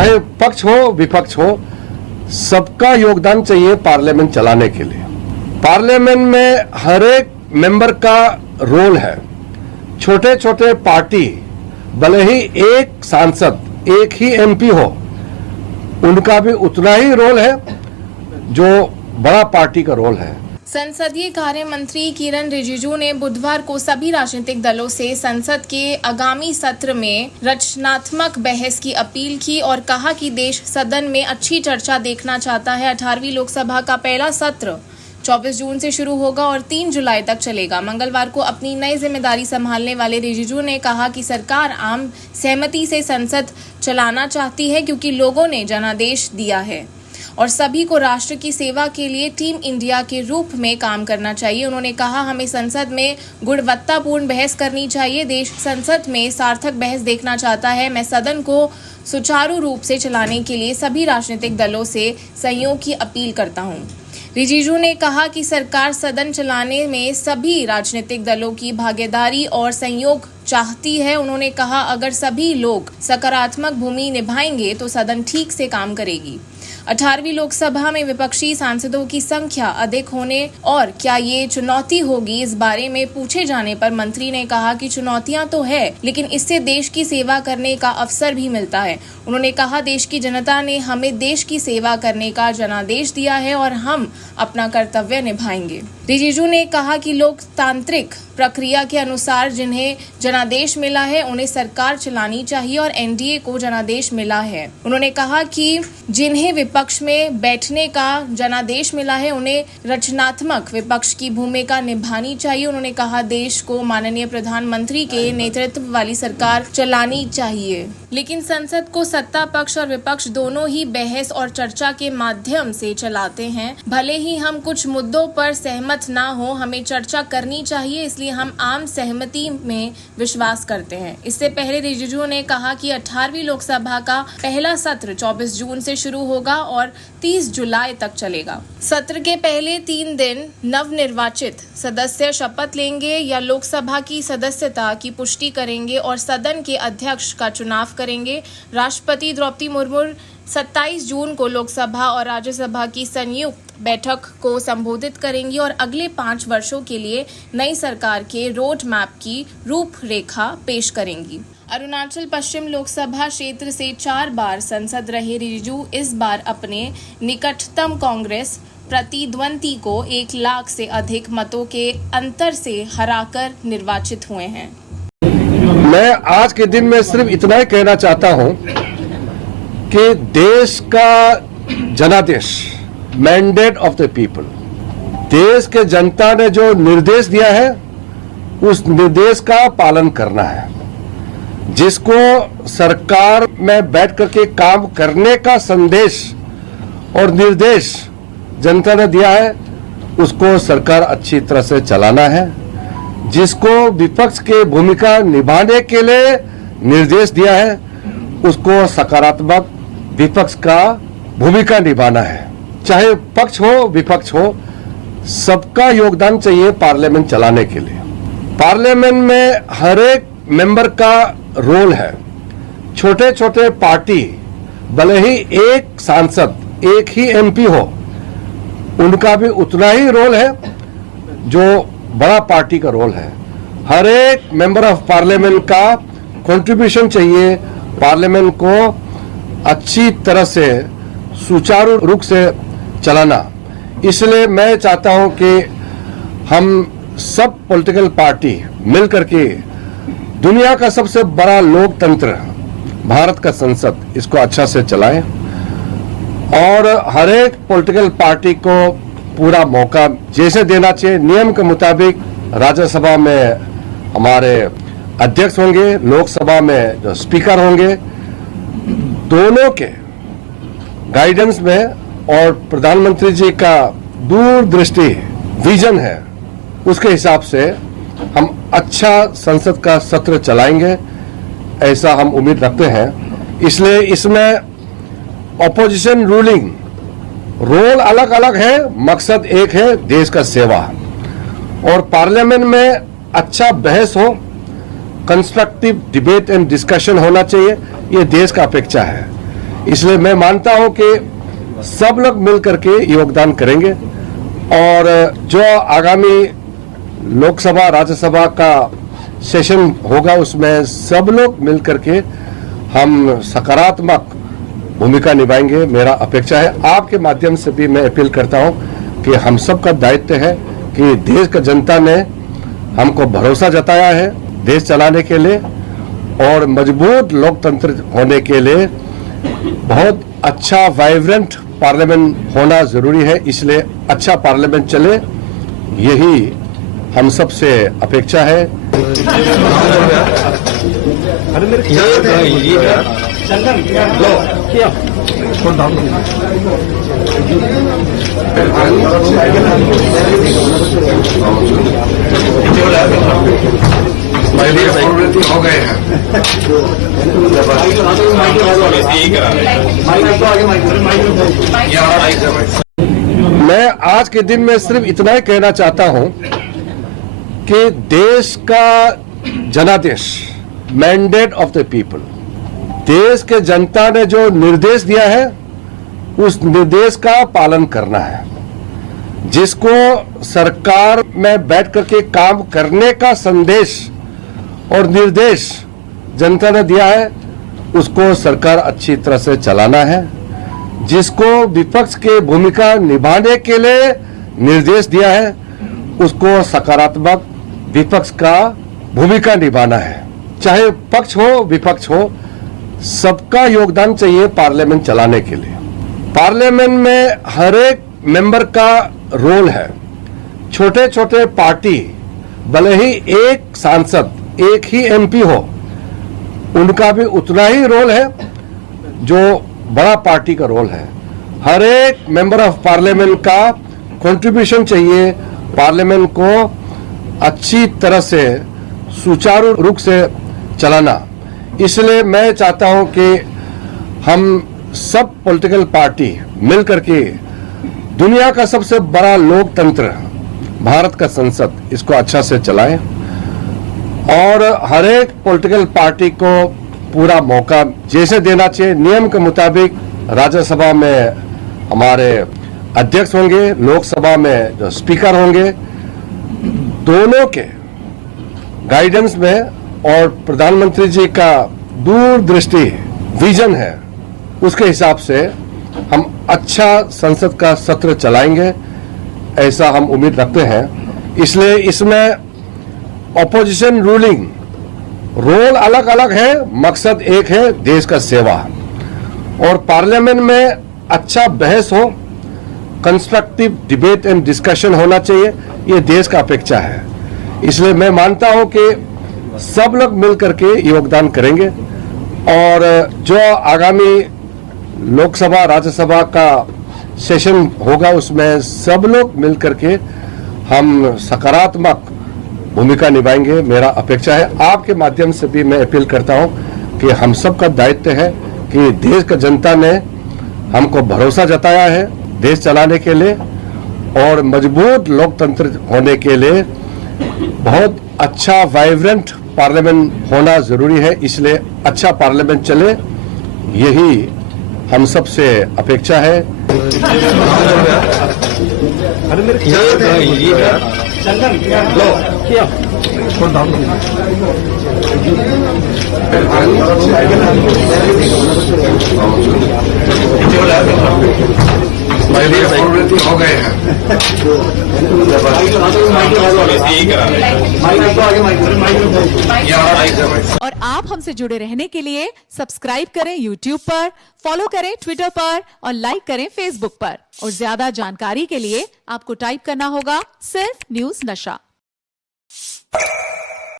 चाहे पक्ष हो विपक्ष हो, सबका योगदान चाहिए पार्लियामेंट चलाने के लिए। पार्लियामेंट में हर एक मेंबर का रोल है। छोटे छोटे पार्टी, भले ही एक सांसद एक ही एमपी हो, उनका भी उतना ही रोल है जो बड़ा पार्टी का रोल है। संसदीय कार्य मंत्री किरण रिजिजू ने बुधवार को सभी राजनीतिक दलों से संसद के आगामी सत्र में रचनात्मक बहस की अपील की और कहा कि देश सदन में अच्छी चर्चा देखना चाहता है। 18वीं लोकसभा का पहला सत्र 24 जून से शुरू होगा और 3 जुलाई तक चलेगा। मंगलवार को अपनी नई जिम्मेदारी संभालने वाले रिजिजू ने कहा कि सरकार आम सहमति से संसद चलाना चाहती है क्योंकि लोगों ने जनादेश दिया है और सभी को राष्ट्र की सेवा के लिए टीम इंडिया के रूप में काम करना चाहिए। उन्होंने कहा, हमें संसद में गुणवत्तापूर्ण बहस करनी चाहिए। देश संसद में सार्थक बहस देखना चाहता है। मैं सदन को सुचारू रूप से चलाने के लिए सभी राजनीतिक दलों से सहयोग की अपील करता हूं। रिजिजू ने कहा कि सरकार सदन चलाने में सभी राजनीतिक दलों की भागीदारी और सहयोग चाहती है। उन्होंने कहा, अगर सभी लोग सकारात्मक भूमिका निभाएंगे तो सदन ठीक से काम करेगी। 18वीं लोकसभा में विपक्षी सांसदों की संख्या अधिक होने और क्या ये चुनौती होगी, इस बारे में पूछे जाने पर मंत्री ने कहा कि चुनौतियां तो है, लेकिन इससे देश की सेवा करने का अवसर भी मिलता है। उन्होंने कहा, देश की जनता ने हमें देश की सेवा करने का जनादेश दिया है और हम अपना कर्तव्य निभाएंगे। रिजिजू ने कहा कि लोकतांत्रिक प्रक्रिया के अनुसार जिन्हें जनादेश मिला है उन्हें सरकार चलानी चाहिए और एनडीए को जनादेश मिला है। उन्होंने कहा कि जिन्हें विपक्ष में बैठने का जनादेश मिला है उन्हें रचनात्मक विपक्ष की भूमिका निभानी चाहिए। उन्होंने कहा, देश को माननीय प्रधानमंत्री के नेतृत्व वाली सरकार चलानी चाहिए, लेकिन संसद को सत्ता पक्ष और विपक्ष दोनों ही बहस और चर्चा के माध्यम से चलाते हैं। भले ही हम कुछ मुद्दों पर सहमत ना हो, हमें चर्चा करनी चाहिए, इसलिए हम आम सहमति में विश्वास करते हैं। इससे पहले रिजिजू ने कहा कि 18वीं लोकसभा का पहला सत्र 24 जून से शुरू होगा और 30 जुलाई तक चलेगा। सत्र के पहले 3 दिन नवनिर्वाचित सदस्य शपथ लेंगे या लोकसभा की सदस्यता की पुष्टि करेंगे और सदन के अध्यक्ष का चुनाव करेंगे। राष्ट्रपति द्रौपदी मुर्मू 27 जून को लोकसभा और राज्यसभा की संयुक्त बैठक को संबोधित करेंगी और अगले 5 वर्षों के लिए नई सरकार के रोड मैप की रूपरेखा पेश करेंगी। अरुणाचल पश्चिम लोकसभा क्षेत्र से 4 बार सांसद रहे रिजिजू इस बार अपने निकटतम कांग्रेस प्रतिद्वंदी को 1 लाख से अधिक मतों के अंतर से हराकर निर्वाचित हुए हैं। मैं आज के दिन में सिर्फ इतना ही कहना चाहता हूं कि देश का जनादेश, मैंडेट ऑफ द पीपल, देश के जनता ने जो निर्देश दिया है उस निर्देश का पालन करना है। जिसको सरकार में बैठ करके काम करने का संदेश और निर्देश जनता ने दिया है उसको सरकार अच्छी तरह से चलाना है। जिसको विपक्ष के भूमिका निभाने के लिए निर्देश दिया है उसको सकारात्मक विपक्ष का भूमिका निभाना है। चाहे पक्ष हो विपक्ष हो, सबका योगदान चाहिए पार्लियामेंट चलाने के लिए। पार्लियामेंट में हर एक मेंबर का रोल है। छोटे छोटे पार्टी, भले ही एक सांसद एक ही एमपी हो, उनका भी उतना ही रोल है जो बड़ा पार्टी का रोल है। हर एक मेंबर ऑफ पार्लियामेंट का कंट्रीब्यूशन चाहिए पार्लियामेंट को अच्छी तरह से सुचारू रूप से चलाना। इसलिए मैं चाहता हूं कि हम सब पॉलिटिकल पार्टी मिलकर के दुनिया का सबसे बड़ा लोकतंत्र भारत का संसद, इसको अच्छा से चलाएं और हर एक पॉलिटिकल पार्टी को पूरा मौका जैसे देना चाहिए। नियम के मुताबिक राज्यसभा में हमारे अध्यक्ष होंगे, लोकसभा में जो स्पीकर होंगे, दोनों के गाइडेंस में और प्रधानमंत्री जी का दूरदृष्टि विजन है, उसके हिसाब से हम अच्छा संसद का सत्र चलाएंगे, ऐसा हम उम्मीद रखते हैं। इसलिए इसमें ऑपोजिशन रूलिंग रोल अलग अलग है, मकसद एक है, देश का सेवा। और पार्लियामेंट में अच्छा बहस हो, कंस्ट्रक्टिव डिबेट एंड डिस्कशन होना चाहिए, ये देश का अपेक्षा है। इसलिए मैं मानता हूं कि सब लोग मिल करके योगदान करेंगे और जो आगामी लोकसभा राज्यसभा का सेशन होगा उसमें सब लोग मिल करके हम सकारात्मक भूमिका निभाएंगे, मेरा अपेक्षा है। आपके माध्यम से भी मैं अपील करता हूं कि हम सबका दायित्व है कि देश का जनता ने हमको भरोसा जताया है देश चलाने के लिए और मजबूत लोकतंत्र होने के लिए बहुत अच्छा वाइब्रेंट पार्लियामेंट होना जरूरी है। इसलिए अच्छा पार्लियामेंट चले, यही हम सबसे अपेक्षा है। हो गए हैं। मैं आज के दिन में सिर्फ इतना ही कहना चाहता हूं कि देश का जनादेश, मैंडेट ऑफ द पीपल, देश के जनता ने जो निर्देश दिया है उस निर्देश का पालन करना है। जिसको सरकार में बैठ करके काम करने का संदेश और निर्देश जनता ने दिया है उसको सरकार अच्छी तरह से चलाना है। जिसको विपक्ष के भूमिका निभाने के लिए निर्देश दिया है उसको सकारात्मक विपक्ष का भूमिका निभाना है। चाहे पक्ष हो विपक्ष हो, सबका योगदान चाहिए पार्लियामेंट चलाने के लिए। पार्लियामेंट में हर एक मेंबर का रोल है। छोटे छोटे पार्टी भले ही एक सांसद, एक ही एमपी हो, उनका भी उतना ही रोल है जो बड़ा पार्टी का रोल है। हर एक मेंबर ऑफ पार्लियामेंट का कंट्रीब्यूशन चाहिए पार्लियामेंट को अच्छी तरह से सुचारू रूप से चलाना। इसलिए मैं चाहता हूं कि हम सब पॉलिटिकल पार्टी मिलकर के दुनिया का सबसे बड़ा लोकतंत्र भारत का संसद, इसको अच्छा से चलाएं और हर एक पॉलिटिकल पार्टी को पूरा मौका जैसे देना चाहिए। नियम के मुताबिक राज्यसभा में हमारे अध्यक्ष होंगे, लोकसभा में जो स्पीकर होंगे, दोनों के गाइडेंस में और प्रधानमंत्री जी का दूरदृष्टि विजन है, उसके हिसाब से हम अच्छा संसद का सत्र चलाएंगे, ऐसा हम उम्मीद रखते हैं। इसलिए इसमें ऑपोजिशन रूलिंग रोल अलग अलग है, मकसद एक है, देश का सेवा। और पार्लियामेंट में अच्छा बहस हो, कंस्ट्रक्टिव डिबेट एंड डिस्कशन होना चाहिए, ये देश का अपेक्षा है। इसलिए मैं मानता हूं कि सब लोग मिलकर के योगदान करेंगे और जो आगामी लोकसभा राज्यसभा का सेशन होगा उसमें सब लोग मिलकर के हम सकारात्मक भूमिका निभाएंगे, मेरा अपेक्षा है। आपके माध्यम से भी मैं अपील करता हूं कि हम सबका दायित्व है कि देश का जनता ने हमको भरोसा जताया है देश चलाने के लिए और मजबूत लोकतंत्र होने के लिए बहुत अच्छा वाइब्रेंट पार्लियामेंट होना जरूरी है। इसलिए अच्छा पार्लियामेंट चले, यही हम सबसे अपेक्षा है। हो गए हैं। और आप हमसे जुड़े रहने के लिए सब्सक्राइब करें YouTube पर, फॉलो करें ट्विटर पर और लाइक करें Facebook पर। और ज्यादा जानकारी के लिए आपको टाइप करना होगा सिर्फ न्यूज नशा।